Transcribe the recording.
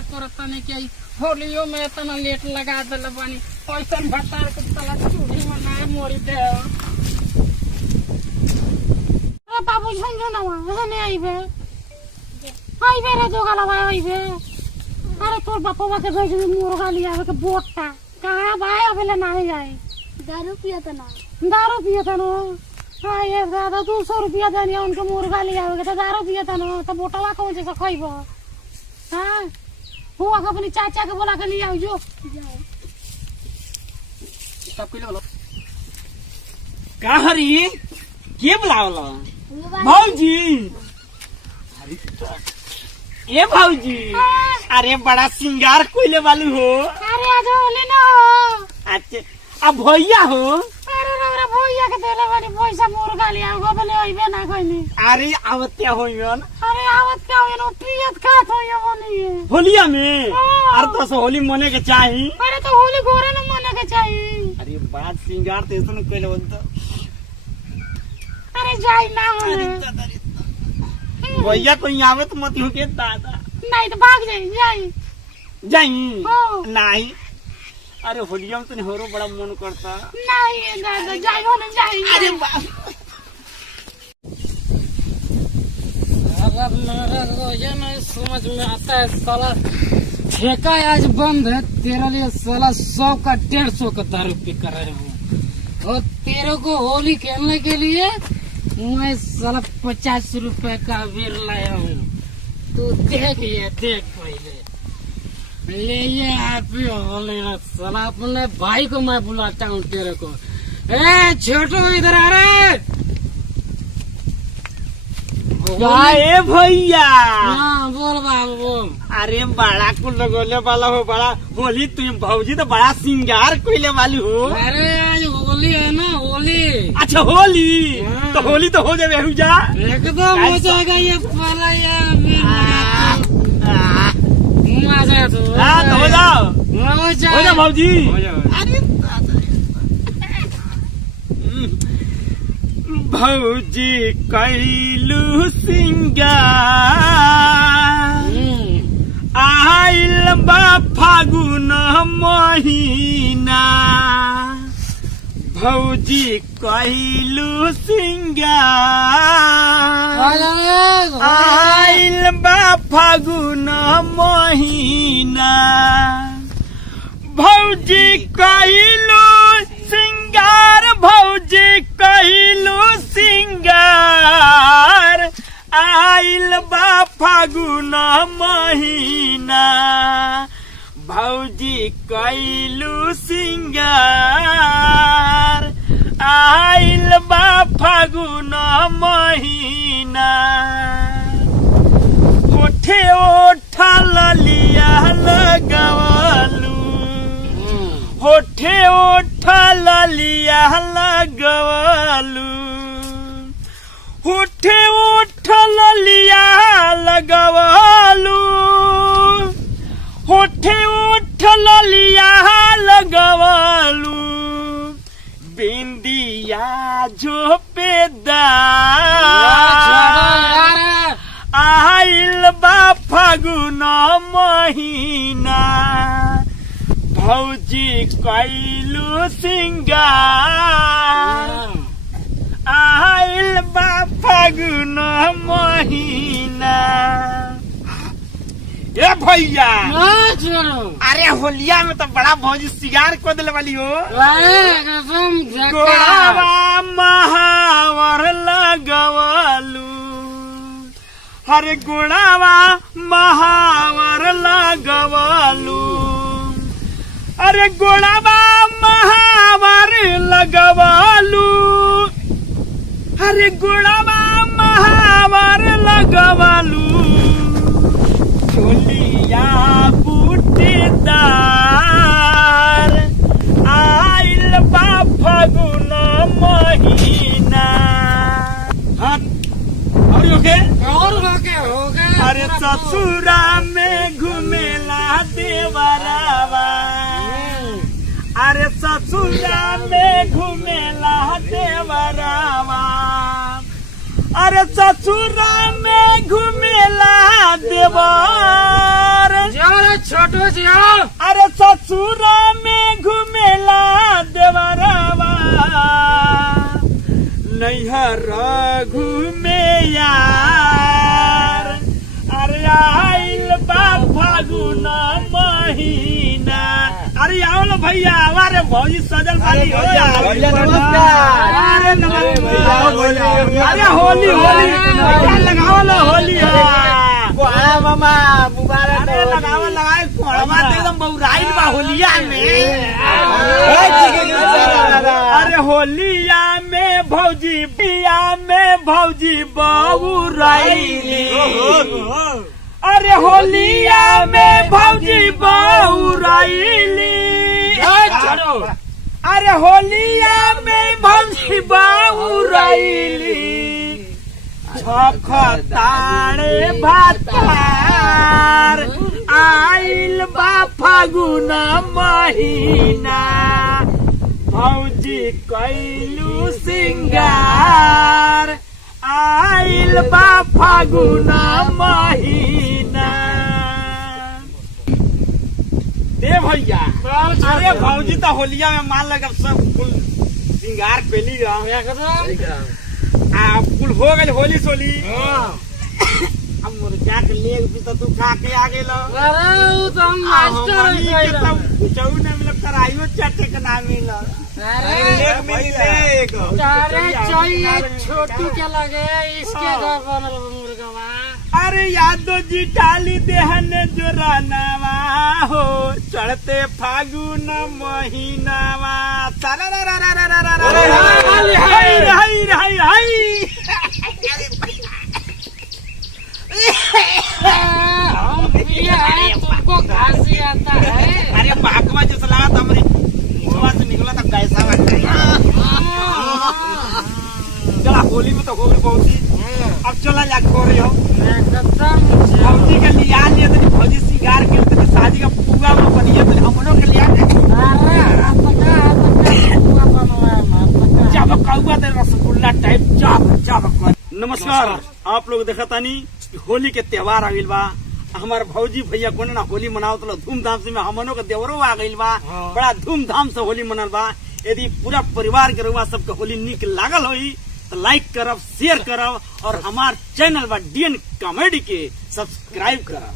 विचार करता नहीं कि होलियो में इतना लेट लगा दिल बानी पैसा भटार के तला चूड़ी में ना मोरी दे बाबू झंझनवा हने आइबे रे जोगलवा आइबे अरे तोर बापवा के भेज मुर्गा लिया के बोटा कहां भाई अबले नहीं जाए दारू पियता ना हाँ ये दादा 200 रुपया देनी उनके मुर्गा लिया तो दारू पियता ना तो बोटवा कौन से खइबो हाँ हुआ के अपनी चाचा के बोला के ले आओ जो सब के लो का हरी के बुलावला भौजी ये भौजी अरे बड़ा सिंगार कोइले वाली हो अरे आज होली ना अच्छा अब भैया हो अरे रे भैया के देले वाली पैसा मुर्गा ले आओ बोले आइबे ना कोइनी अरे आवते होयन अरे आवत का होयन पियत खात होय बनी होलिया में अरे तो होली मने के चाही अरे तो होली गोरे न मने के चाही अरे बात सिंगार ते ऐसन कोइले बोलतो अरे जाई ना होले भैया कोई आवे तो मत हो के दादा नहीं तो भाग जाई जाई नहीं अरे होलिया में तो होरो बड़ा मन करता नहीं दादा जाई हो ना जाई अरे अगर मेरा ये नहीं समझ में आता है साला ठेका आज बंद है तेरे लिए साला 100 का 150 का दारू पी कर रहे हूँ और तेरे को होली खेलने के लिए मैं साला 50 रुपए का अबीर लाया हूँ तू देख पहले ले ये हैप्पी होली ना साला अपने भाई को मैं बुलाता हूँ तेरे को ए छोटू इधर आ रहे ए भैया हाँ बोल बाबू बोल अरे बड़ा को लगोले वाला हो बड़ा होली तुम भौजी तो बड़ा सिंगार कोइले वाली हो अरे आज होली है ना होली अच्छा होली तो होली तो हो जाए जा एकदम हो जाएगा ये पहला ये मजा तो हो जाओ हो जाए हो जाओ भौजी अरे भौजी कैलू सिंगार आइल बा फागुन महीना भौजी कैलू सिंगार आइल बा फागुन महीना भौजी कैलू सिंगार भौजी कैलू सिंगार आइल बा फागुन महीना भौजी कैलू सिंगार आइल बा फागुन महीना होठे ओठा ललिया लगवलू होठे ओठा ललिया लगवलू होठे ओठा ललिया लगवलू होठे ओठा ललिया लगवलू बिंदिया झोपेदार आइल बा फागुन महीना भौजी कैलू सिंगार आइल बा फागुन महीना ए भैया अरे होलिया में तो बड़ा भौजी सिंगार को दिल वाली हो गोड़ावा महावर लगवलू हरे गोड़ावा महावर लगवलू अरे गोड़ावा महावर लगवलू अरे गोड़ावा महावर लगवलू होलिया बूटेदार आइल बा फागुन महीना और होके अरे ससुरा में घुमेला देवरावा अरे ससुरा में घुमेला देवरावा अरे ससुरा में घुमेला देवर जाओ छोटो जाओ। अरे ससुरा में घुमेला देवरवा नैहर घूमे यार अरे आइल बा फागुन महीना अरे आओ लो भैया हमारे भौजी सजल बारी हो यार भैया नमस्कार। अरे नमस्कार अरे होली होली भैया लगाओ लो होली कोहड़ा मामा मुबारक अरे लगाओ लगाए कोहड़ा तो एकदम बहुराइल बा होलिया में अरे होलिया में भौजी बिया में भौजी बहुराइली अरे होलिया में भौजी बहुराइली अरे होलिया में भौजी बहुराइली छखतारे भातार आइल बा फागुन महीना भौजी कैलू सिंगार आइल बा फागुन महीना दे भैया अरे भौजी तो होलिया में मान लगा सब फुल सिंगार कैली आ फुल हो गई होली सोली अब मोर जाके लेग भी तो तू खा के आ गेलो अरे वो तो हम मास्टर है पूछऊ ने मतलब कराइयो चाटे के नाम मिला लेग में लेग तारे चाहिए छोटू के लगे इसके घर बनल मुर्गवा। अरे यादो जी डाली देहन जोरानावा हो चढ़ते फागुन महीनावा हम प्रिय है तुमको खांसी आता है। अरे भागवा जो सलाह था हमारे मुंह से निकला था कैसा चला होली में तो हो गई बहुत ही अब चला जा खो रही हो भौजी के लिया लिए तो भौजी सिंगार के तो शादी का पूरा में बनिए तो हम लोग के लिया जब कौआ दे रसगुल्ला टाइप जब नमस्कार आप लोग देखा तानी होली के त्योहार आ गइल बा हमार भौजी भैया कोने ना होली मनाओ तो धूमधाम से में हमनों के देवरो आ गइल बा बड़ा धूमधाम से होली मनल बा। यदि पूरा परिवार के रउआ सबके होली निक लागल होई तो लाइक करब शेयर करब और हमार चैनल बा DN कॉमेडी के सब्सक्राइब करब।